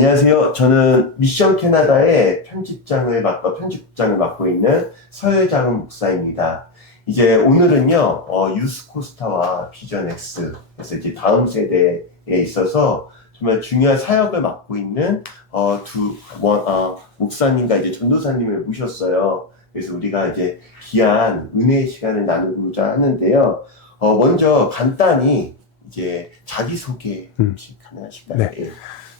안녕하세요. 저는 미션 캐나다의 편집장을 맡고 있는 서혜장은 목사입니다. 이제 오늘은요, 유스코스타와 비전엑스, 그래서 이제 다음 세대에 있어서 정말 중요한 사역을 맡고 있는, 목사님과 이제 전도사님을 모셨어요. 그래서 우리가 이제 귀한 은혜의 시간을 나누고자 하는데요. 먼저 간단히 이제 자기소개 혹시 가능하실까요? 네. 예.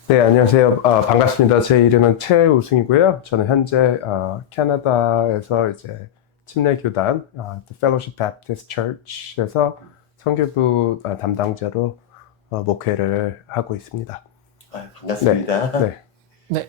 네, 안녕하세요. 반갑습니다. 제 이름은 최우승이고요. 저는 현재 캐나다에서 이제 침례교단 The Fellowship Baptist Church에서 선교부 담당자로 목회를 하고 있습니다. 반갑습니다. 네. 네,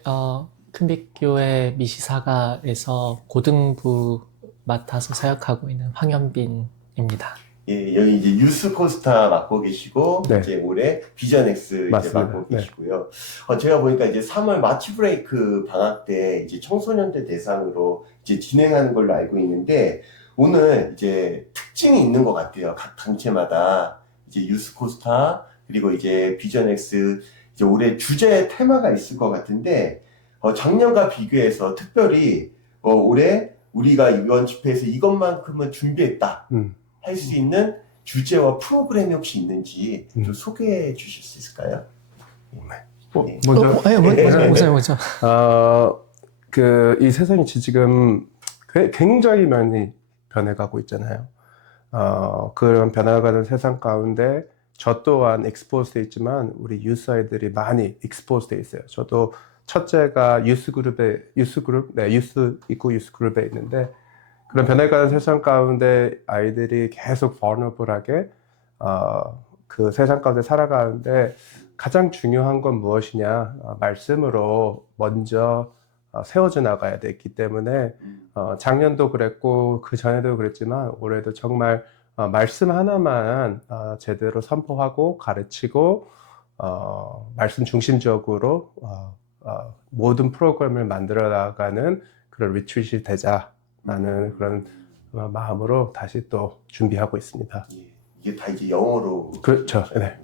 큰빛교회 미시사가에서 고등부 맡아서 사역하고 있는 황현빈입니다. 예, 여기 이제 유스코스타 맡고 계시고, 네. 이제 올해 비전엑스 이제 맞습니다. 맡고 네. 계시고요. 제가 보니까 이제 3월 마치 브레이크 방학 때 이제 청소년들 대상으로 이제 진행하는 걸로 알고 있는데, 오늘 이제 특징이 있는 것 같아요. 각 단체마다 이제 유스코스타, 그리고 이제 비전엑스, 이제 올해 주제 테마가 있을 것 같은데, 작년과 비교해서 특별히, 올해 우리가 이번 집회에서 이것만큼은 준비했다. 할 수 있는 주제와 프로그램이 혹시 있는지 좀 소개해 주실 수 있을까요? 먼저 먼저. 이 세상이 지금 굉장히 많이 변해가고 있잖아요. 그런 변화가는 세상 가운데 저 또한 익스포즈 돼 있지만 우리 유스 아이들이 많이 익스포즈 돼 있어요. 저도 첫째가 유스 그룹에 있는데, 그런 변해가는 세상 가운데 아이들이 계속 vulnerable하게 그 세상 가운데 살아가는데 가장 중요한 건 무엇이냐? 말씀으로 먼저 세워져 나가야 됐기 때문에 작년도 그랬고 그 전에도 그랬지만 올해도 정말 말씀 하나만 제대로 선포하고 가르치고 말씀 중심적으로 모든 프로그램을 만들어 나가는 그런 리트릿이 되자라는 그런 마음으로 다시 또 준비하고 있습니다. 예, 이게 다 이제 영어로. 그렇죠. 네.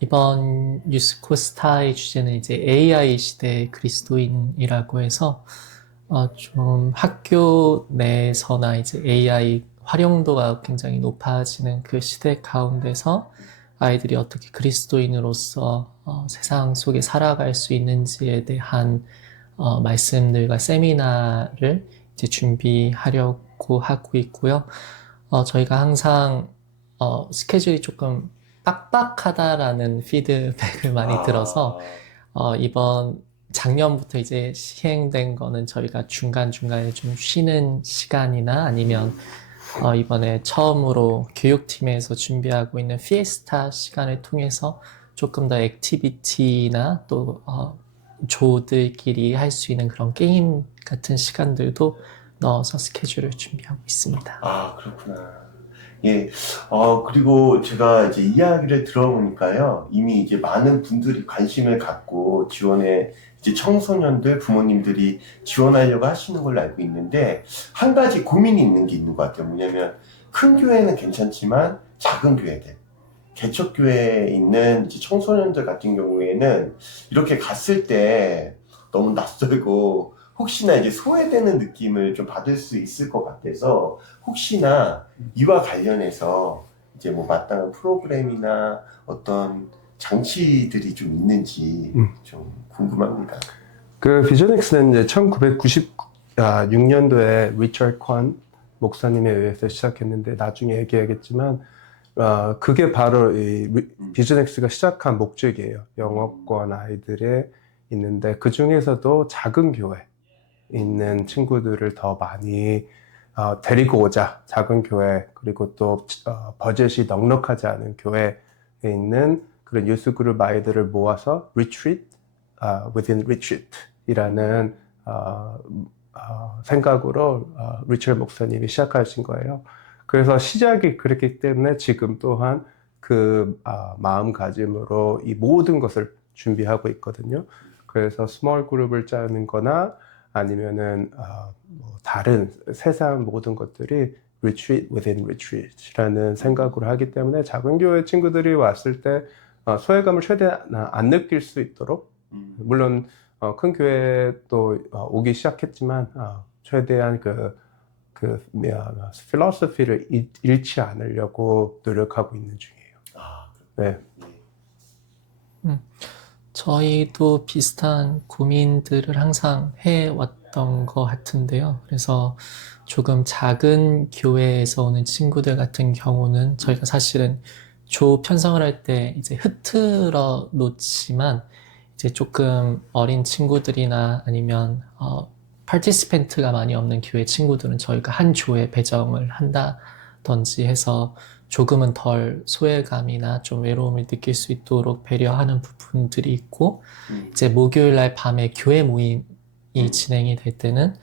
이번 유스코스타의 주제는 이제 AI 시대 그리스도인이라고 해서 좀 학교 내에서나 이제 AI 활용도가 굉장히 높아지는 그 시대 가운데서 아이들이 어떻게 그리스도인으로서 세상 속에 살아갈 수 있는지에 대한 말씀들과 세미나를 이제 준비하려고 하고 있고요. 저희가 항상 스케줄이 조금 빡빡하다라는 피드백을 많이 들어서 이번 작년부터 이제 시행된 거는 저희가 중간중간에 좀 쉬는 시간이나 아니면 이번에 처음으로 교육팀에서 준비하고 있는 피에스타 시간을 통해서 조금 더 액티비티나 또 조들끼리 할 수 있는 그런 게임 같은 시간들도 넣어서 스케줄을 준비하고 있습니다. 그렇구나. 예, 그리고 제가 이제 이야기를 들어보니까요, 이미 이제 많은 분들이 관심을 갖고 이제 청소년들, 부모님들이 지원하려고 하시는 걸로 알고 있는데, 한 가지 고민이 있는 게 있는 것 같아요. 뭐냐면, 큰 교회는 괜찮지만, 작은 교회들, 개척교회에 있는 이제 청소년들 같은 경우에는, 이렇게 갔을 때 너무 낯설고, 혹시나 이제 소외되는 느낌을 좀 받을 수 있을 것 같아서 혹시나 이와 관련해서 이제 뭐 마땅한 프로그램이나 어떤 장치들이 좀 있는지 좀 궁금합니다. 그 비전엑스는 이제 1996년도에 리처드 콘 목사님에 의해서 시작했는데 나중에 얘기하겠지만 그게 바로 이 비전엑스가 시작한 목적이에요. 영어권 아이들에 있는데 그 중에서도 작은 교회 있는 친구들을 더 많이 데리고 오자. 작은 교회, 그리고 또 버젯이 넉넉하지 않은 교회에 있는 그런 유스 그룹 아이들을 모아서 retreat within retreat 이라는 생각으로 리처드 목사님이 시작하신 거예요. 그래서 시작이 그랬기 때문에 지금 또한 그 마음가짐으로 이 모든 것을 준비하고 있거든요. 그래서 스몰 그룹을 짜는 거나 아니면은 뭐 다른 세상 모든 것들이 retreat within retreat라는 생각으로 하기 때문에 작은 교회 친구들이 왔을 때 소외감을 최대한 안 느낄 수 있도록 물론 큰 교회에 또 오기 시작했지만 최대한 필로소피를 잃지 않으려고 노력하고 있는 중이에요. 아, 네. 저희도 비슷한 고민들을 항상 해왔던 것 같은데요. 그래서 조금 작은 교회에서 오는 친구들 같은 경우는 저희가 사실은 조 편성을 할 때 이제 흐트러 놓지만 이제 조금 어린 친구들이나 아니면 파티시펜트가 많이 없는 교회 친구들은 저희가 한 조에 배정을 한다든지 해서 조금은 덜 소외감이나 좀 외로움을 느낄 수 있도록 배려하는 부분들이 있고, 이제 목요일 날 밤에 교회 모임이 진행이 될 때는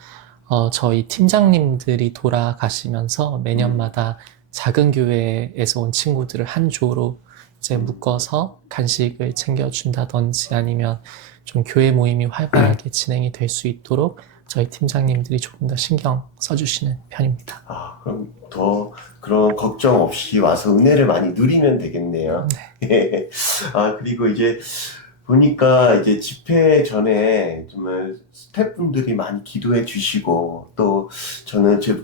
저희 팀장님들이 돌아가시면서 매년마다 작은 교회에서 온 친구들을 한 조로 이제 묶어서 간식을 챙겨준다든지 아니면 좀 교회 모임이 활발하게 진행이 될 수 있도록 저희 팀장님들이 조금 더 신경 써주시는 편입니다. 아, 그럼 더 그런 걱정 없이 와서 은혜를 많이 누리면 되겠네요. 네. 아, 그리고 이제 보니까 이제 집회 전에 정말 스태프분들이 많이 기도해 주시고 또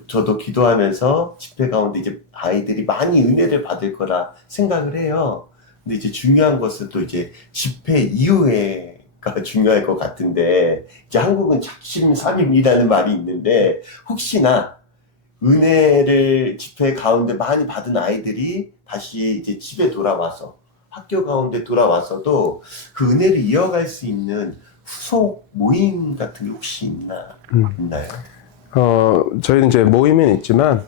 저도 기도하면서 집회 가운데 이제 아이들이 많이 은혜를 받을 거라 생각을 해요. 근데 이제 중요한 것은 또 이제 집회 이후에가 중요할 것 같은데 이제 한국은 작심삼일이라는 말이 있는데 혹시나 은혜를 집회 가운데 많이 받은 아이들이 다시 이제 집에 돌아와서 학교 가운데 돌아와서도 그 은혜를 이어갈 수 있는 후속 모임 같은 게 혹시 있나요? 저희는 이제 모임은 있지만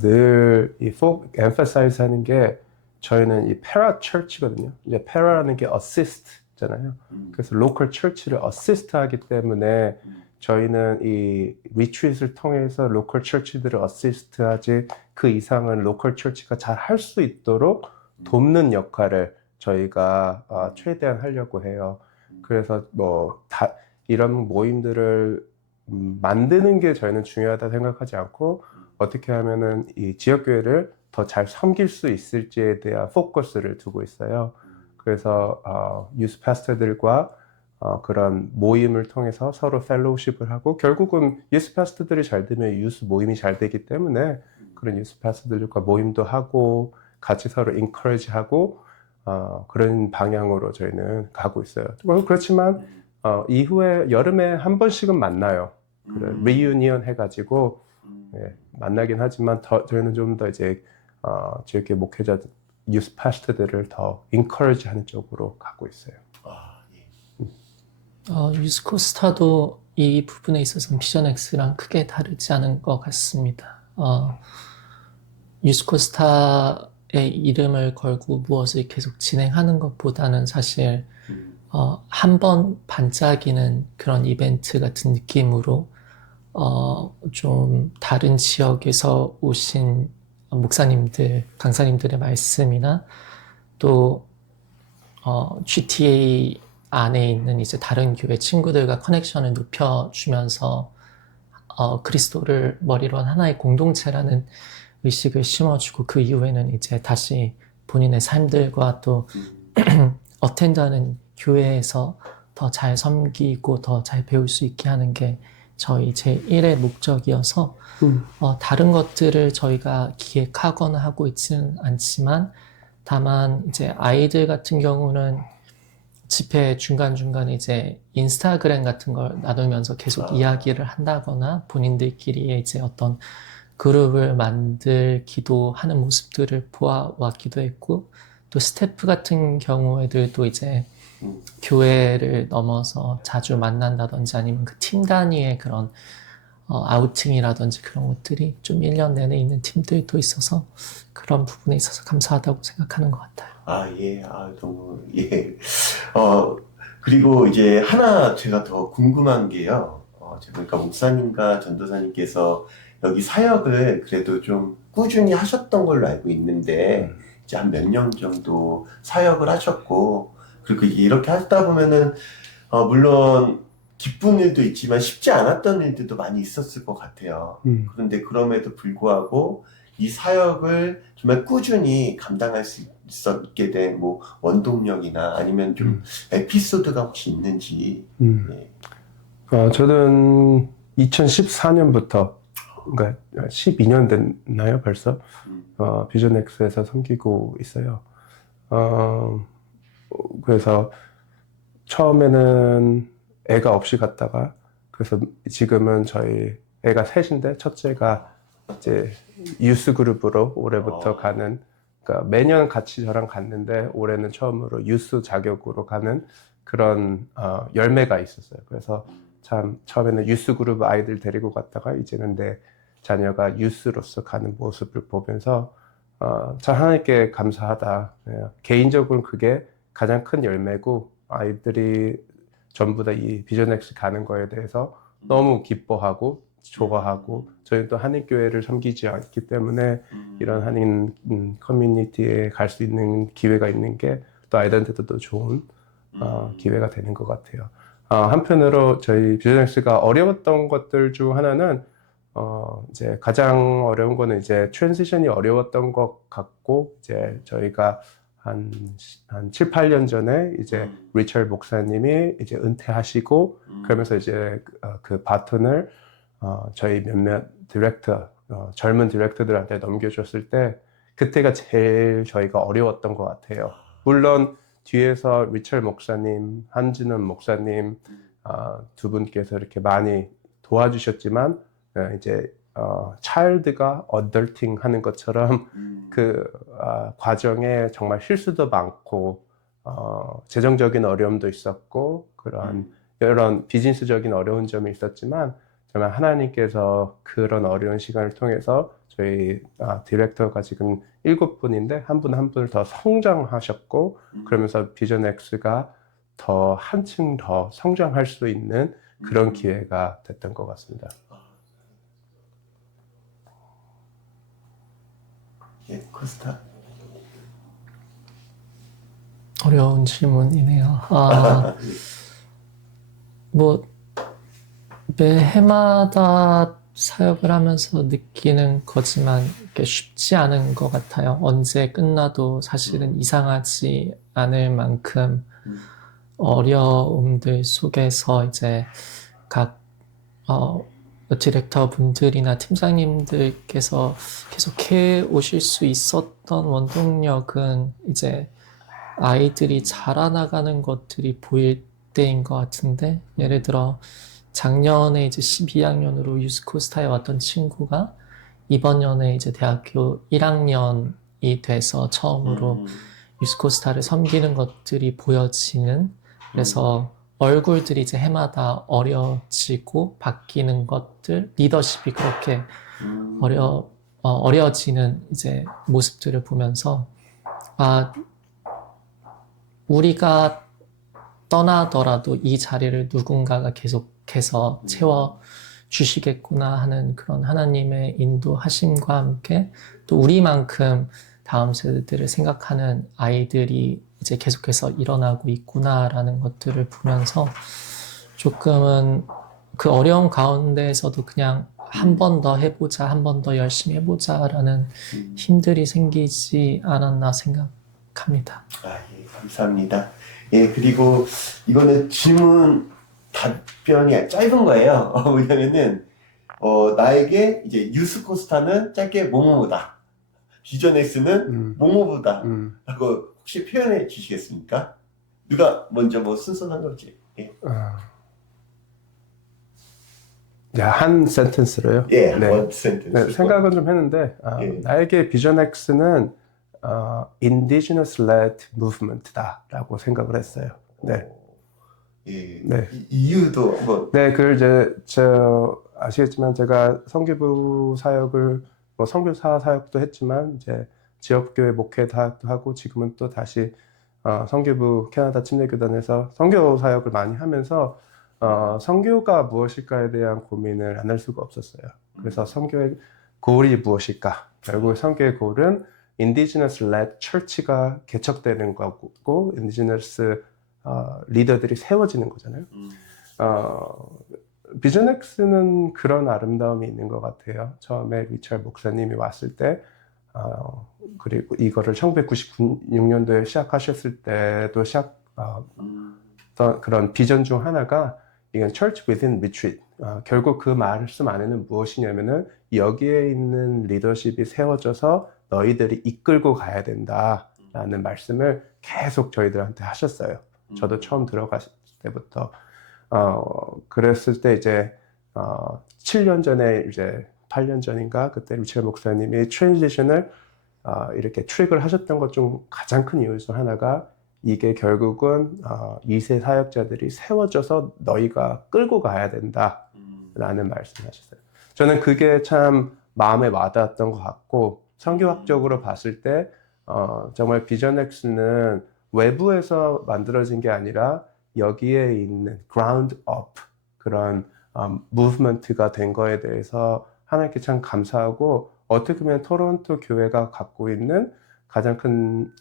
늘 이 emphasize 하는 게 저희는 이 para church거든요. 이제 para라는 게 assist잖아요. 그래서 local church를 assist 하기 때문에 저희는 이 retreat을 통해서 local church들을 assist 하지 그 이상은 local church가 잘 할 수 있도록 돕는 역할을 저희가 최대한 하려고 해요. 그래서 이런 모임들을 만드는 게 저희는 중요하다 생각하지 않고 어떻게 하면은 이 지역교회를 더 잘 섬길 수 있을지에 대한 포커스를 두고 있어요. 그래서 유스 파스터들과 그런 모임을 통해서 서로 펠로우십을 하고 결국은 유스 파스터들이 잘 되면 유스 모임이 잘 되기 때문에 그런 유스 파스터들과 모임도 하고 같이 서로 인커리지하고 그런 방향으로 저희는 가고 있어요. 그렇지만 이후에 여름에 한 번씩은 만나요. 리유니언 해가지고 만나긴 하지만 저희는 좀 더 이제 지역의 목회자 유스 파스터들을 더 인커리지하는 쪽으로 가고 있어요. 유스코스타도 이 부분에 있어서 비전 X랑 크게 다르지 않은 것 같습니다. 유스코스타의 이름을 걸고 무엇을 계속 진행하는 것보다는 사실 한 번 반짝이는 그런 이벤트 같은 느낌으로 좀 다른 지역에서 오신 목사님들, 강사님들의 말씀이나 또 GTA 안에 있는 이제 다른 교회 친구들과 커넥션을 높여주면서 그리스도를 머리로 한 하나의 공동체라는 의식을 심어주고 그 이후에는 이제 다시 본인의 삶들과 또 어텐드하는 교회에서 더 잘 섬기고 더 잘 배울 수 있게 하는 게 저희 제1의 목적이어서 다른 것들을 저희가 기획하거나 하고 있지는 않지만 다만 이제 아이들 같은 경우는 집회 중간중간에 이제 인스타그램 같은 걸 나누면서 계속 이야기를 한다거나 본인들끼리의 이제 어떤 그룹을 만들기도 하는 모습들을 보아왔기도 했고 또 스태프 같은 경우에도 이제 교회를 넘어서 자주 만난다든지 아니면 그 팀 단위의 그런 아우팅이라든지 그런 것들이 좀 1년 내내 있는 팀들도 있어서 그런 부분에 있어서 감사하다고 생각하는 것 같아요. 너무, 그리고 이제 하나 제가 더 궁금한 게요. 그러니까 목사님과 전도사님께서 여기 사역을 그래도 좀 꾸준히 하셨던 걸로 알고 있는데, 이제 한 몇 년 정도 사역을 하셨고, 그리고 이렇게 하다 보면은, 물론 기쁜 일도 있지만 쉽지 않았던 일들도 많이 있었을 것 같아요. 그런데 그럼에도 불구하고 이 사역을 정말 꾸준히 감당할 수 있게 된 뭐 원동력이나 아니면 좀 에피소드가 혹시 있는지. 예. 저는 2014년부터, 그러니까 12년 됐나요, 벌써? 비전엑스에서 섬기고 있어요. 그래서 처음에는 애가 없이 갔다가, 그래서 지금은 저희 애가 셋인데, 첫째가 이제 유스 그룹으로 올해부터 가는, 그러니까 매년 같이 저랑 갔는데, 올해는 처음으로 유스 자격으로 가는 그런 열매가 있었어요. 그래서 참 처음에는 유스 그룹 아이들 데리고 갔다가 이제는 내 자녀가 유스로서 가는 모습을 보면서 참 하나님께 감사하다. 예, 개인적으로는 그게 가장 큰 열매고 아이들이 전부 다 이 비전엑스 가는 거에 대해서 너무 기뻐하고 좋아하고 저희는 또 한인교회를 섬기지 않기 때문에 이런 한인 커뮤니티에 갈 수 있는 기회가 있는 게 또 아이들한테도 또 좋은 기회가 되는 것 같아요. 한편으로 저희 비전엑스가 어려웠던 것들 중 하나는 이제 가장 어려운 거는 이제 트랜지션이 어려웠던 것 같고 이제 저희가 한 7, 8년 전에 이제 리처드 목사님이 이제 은퇴하시고 그러면서 이제 그 바톤을 저희 몇몇 디렉터 젊은 디렉터들한테 넘겨줬을 때 그때가 제일 저희가 어려웠던 것 같아요. 물론 뒤에서 리처드 목사님, 한진원 목사님 두 분께서 이렇게 많이 도와주셨지만 이제 차일드가 어덜팅 하는 것처럼 그 과정에 정말 실수도 많고 재정적인 어려움도 있었고 그런 이런 비즈니스적인 어려운 점이 있었지만 정말 하나님께서 그런 어려운 시간을 통해서 저희 디렉터가 지금 7분인데 한 분 한 분을 더 성장하셨고 그러면서 비전엑스가 더 한층 더 성장할 수 있는 그런 기회가 됐던 것 같습니다. 예, 코스타. 어려운 질문이네요. 뭐 매 해마다 사역을 하면서 느끼는 거지만 이게 쉽지 않은 것 같아요. 언제 끝나도 사실은 이상하지 않을 만큼 어려움들 속에서 이제 각 디렉터 분들이나 팀장님들께서 계속해 오실 수 있었던 원동력은 이제 아이들이 자라나가는 것들이 보일 때인 것 같은데, 예를 들어 작년에 이제 12학년으로 유스코스타에 왔던 친구가 이번 년에 이제 대학교 1학년이 돼서 처음으로 유스코스타를 섬기는 것들이 보여지는, 그래서 얼굴들이 이제 해마다 어려지고 바뀌는 것들, 리더십이 그렇게 어려지는 이제 모습들을 보면서 우리가 떠나더라도 이 자리를 누군가가 계속해서 채워주시겠구나 하는 그런 하나님의 인도하심과 함께 또 우리만큼 다음 세대들을 생각하는 아이들이 이제 계속해서 일어나고 있구나라는 것들을 보면서 조금은 그 어려운 가운데에서도 그냥 한 번 더 해보자, 한 번 더 열심히 해보자라는 힘들이 생기지 않았나 생각합니다. 예, 감사합니다. 예, 그리고 이거는 질문 답변이 짧은 거예요. 왜냐면은, 나에게 이제 유스코스타는 짧게 뭐뭐보다, 비전엑스는 뭐뭐보다, 라고 혹시 표현해 주시겠습니까? 누가 먼저 뭐 순서한 건지. 예. 한 센텐스로요? 예, 네. 원 센텐스. 네, 생각은 좀 했는데 예. 나에게 비전엑스는 indigenous-led movement다라고 생각을 했어요. 네. 예. 네. 이유도 한번. 네, 그걸 이제 아시겠지만 제가 선교부 사역을 선교사 사역도 했지만 이제 지역교회 목회 사역도 하고 지금은 또 다시 선교부 캐나다 침례교단에서 선교 사역을 많이 하면서 선교가 무엇일까에 대한 고민을 안 할 수가 없었어요. 그래서 선교의 골이 무엇일까? 결국 선교의 골은 indigenous-led church가 개척되는 거고 indigenous 리더들이 세워지는 거잖아요. 비전엑스는 그런 아름다움이 있는 것 같아요. 처음에 리처드 목사님이 왔을 때 그리고 이거를 1996년도에 시작하셨을 때도 어떤 그런 비전 중 하나가 이건 Church Within Retreat. 결국 그 말씀 안에는 무엇이냐면은 여기에 있는 리더십이 세워져서 너희들이 이끌고 가야 된다라는 말씀을 계속 저희들한테 하셨어요. 저도 처음 들어갔을 때부터. 그랬을 때 이제 7년 전에 이제 8년 전인가 그때 루첼 목사님이 트랜지션을 이렇게 트릭을 하셨던 것 중 가장 큰 이유 중 하나가 이게 결국은 2세 사역자들이 세워져서 너희가 끌고 가야 된다라는 말씀하셨어요. 저는 그게 참 마음에 와닿았던 것 같고 성경학적으로 봤을 때 정말 비전엑스는 외부에서 만들어진 게 아니라 여기에 있는 ground up 그런 무브먼트가 된 거에 대해서 하나님께 참 감사하고 어떻게 보면 토론토 교회가 갖고 있는 가장 큰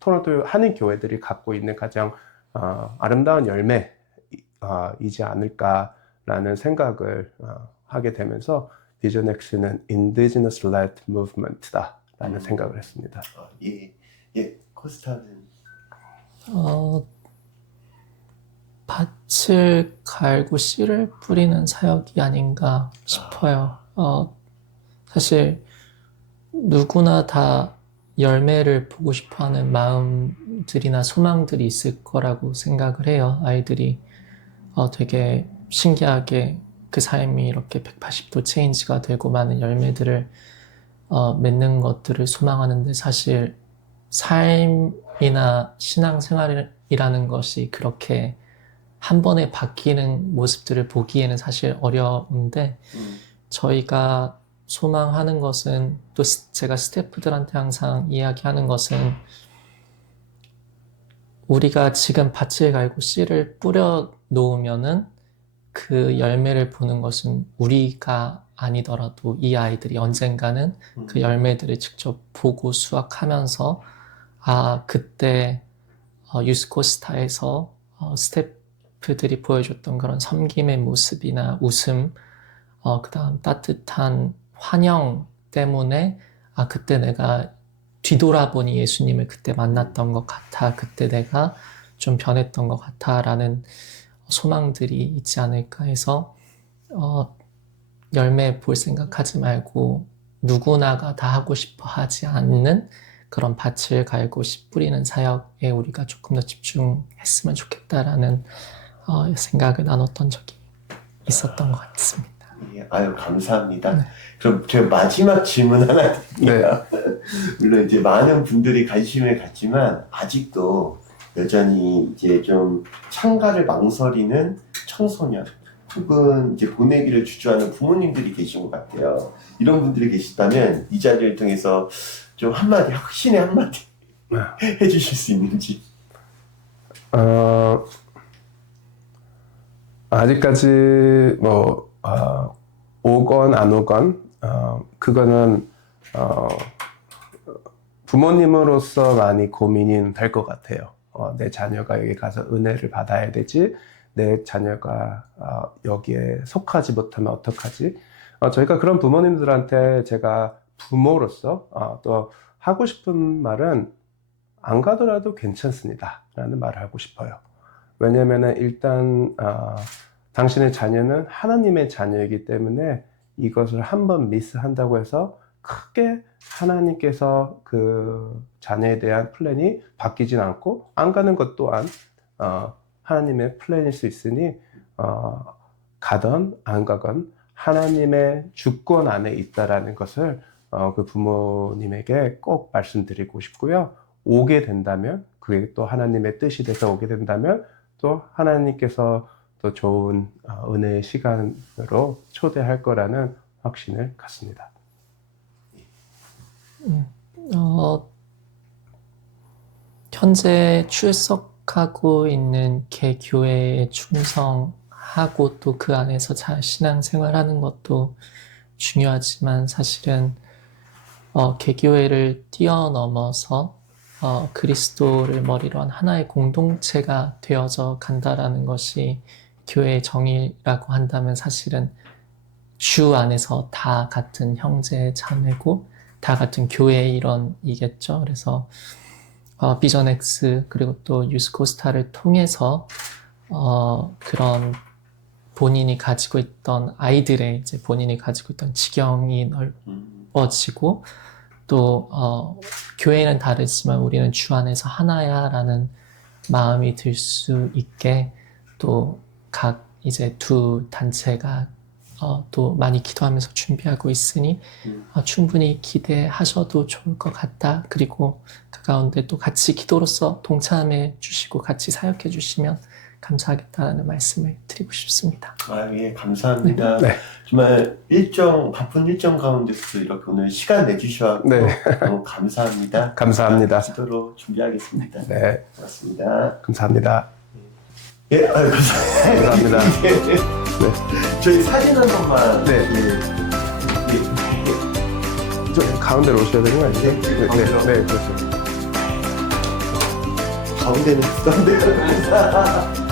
토론토 한인 교회들이 갖고 있는 가장 아름다운 열매이지 않을까라는 생각을 하게 되면서 비전엑스는 Indigenous Led Movement다라는 생각을 했습니다. 코스타는 밭을 갈고 씨를 뿌리는 사역이 아닌가 싶어요. 사실 누구나 다 열매를 보고 싶어하는 마음들이나 소망들이 있을 거라고 생각을 해요. 아이들이 되게 신기하게 그 삶이 이렇게 180도 체인지가 되고 많은 열매들을 맺는 것들을 소망하는데 사실 삶이나 신앙생활이라는 것이 그렇게 한 번에 바뀌는 모습들을 보기에는 사실 어려운데 저희가 소망하는 것은 또 제가 스태프들한테 항상 이야기하는 것은 우리가 지금 밭을 갈고 씨를 뿌려 놓으면은 그 열매를 보는 것은 우리가 아니더라도 이 아이들이 언젠가는 그 열매들을 직접 보고 수확하면서 그때 유스코스타에서 스태프들이 보여줬던 그런 섬김의 모습이나 웃음 그 다음 따뜻한 환영 때문에 그때 내가 뒤돌아보니 예수님을 그때 만났던 것 같아 그때 내가 좀 변했던 것 같아 라는 소망들이 있지 않을까 해서 열매 볼 생각하지 말고 누구나가 다 하고 싶어 하지 않는 그런 밭을 갈고 씨 뿌리는 사역에 우리가 조금 더 집중했으면 좋겠다라는 생각을 나눴던 적이 있었던 것 같습니다. 아유, 감사합니다. 네. 그럼 제가 마지막 질문 하나 드릴게요. 물론 이제 많은 분들이 관심을 갖지만 아직도 여전히 이제 좀 참가를 망설이는 청소년 혹은 이제 보내기를 주저하는 부모님들이 계신 것 같아요. 이런 분들이 계시다면 이 자리를 통해서 좀 한마디, 확신의 한마디 해주실 수 있는지. 아직까지 오건 안 오건 그거는 부모님으로서 많이 고민이 될 것 같아요. 내 자녀가 여기 가서 은혜를 받아야 되지, 내 자녀가 여기에 속하지 못하면 어떡하지? 저희가 그런 부모님들한테 제가 부모로서 또 하고 싶은 말은 안 가더라도 괜찮습니다 라는 말을 하고 싶어요. 왜냐면은 일단 당신의 자녀는 하나님의 자녀이기 때문에 이것을 한번 미스한다고 해서 크게 하나님께서 그 자녀에 대한 플랜이 바뀌진 않고 안 가는 것 또한 하나님의 플랜일 수 있으니 가던 안 가건 하나님의 주권 안에 있다라는 것을 그 부모님에게 꼭 말씀드리고 싶고요. 오게 된다면 그게 또 하나님의 뜻이 돼서 오게 된다면 또 하나님께서 또 좋은 은혜의 시간으로 초대할 거라는 확신을 갖습니다. 현재 출석하고 있는 개교회에 충성하고 또 그 안에서 잘 신앙생활하는 것도 중요하지만 사실은 개교회를 뛰어넘어서 그리스도를 머리로 한 하나의 공동체가 되어져 간다라는 것이 교회의 정의라고 한다면 사실은 주 안에서 다 같은 형제 자매고 다 같은 교회의 일원이겠죠. 그래서 비전 X 그리고 또 유스코스타를 통해서 그런 본인이 가지고 있던 아이들의 이제 본인이 가지고 있던 지경이 넓어지고 또 교회는 다르지만 우리는 주 안에서 하나야라는 마음이 들 수 있게 또 각 이제 두 단체가 또 많이 기도하면서 준비하고 있으니 충분히 기대하셔도 좋을 것 같다. 그리고 그 가운데 또 같이 기도로서 동참해 주시고 같이 사역해 주시면 감사하겠다는 말씀을 드리고 싶습니다. 예, 감사합니다. 네. 정말 바쁜 일정 가운데서 이렇게 오늘 시간 내주셔서 네. 너무 감사합니다. 감사합니다. 기도로 준비하겠습니다. 네, 고맙습니다. 감사합니다. 예, 감사합니다. 감사합니다. 네. 저희 사진 한 번만. 네. 예. 저 가운데로 오셔야 되는 거 아니에요? 가운데로. 네, 그렇죠. 가운데는 부담돼요.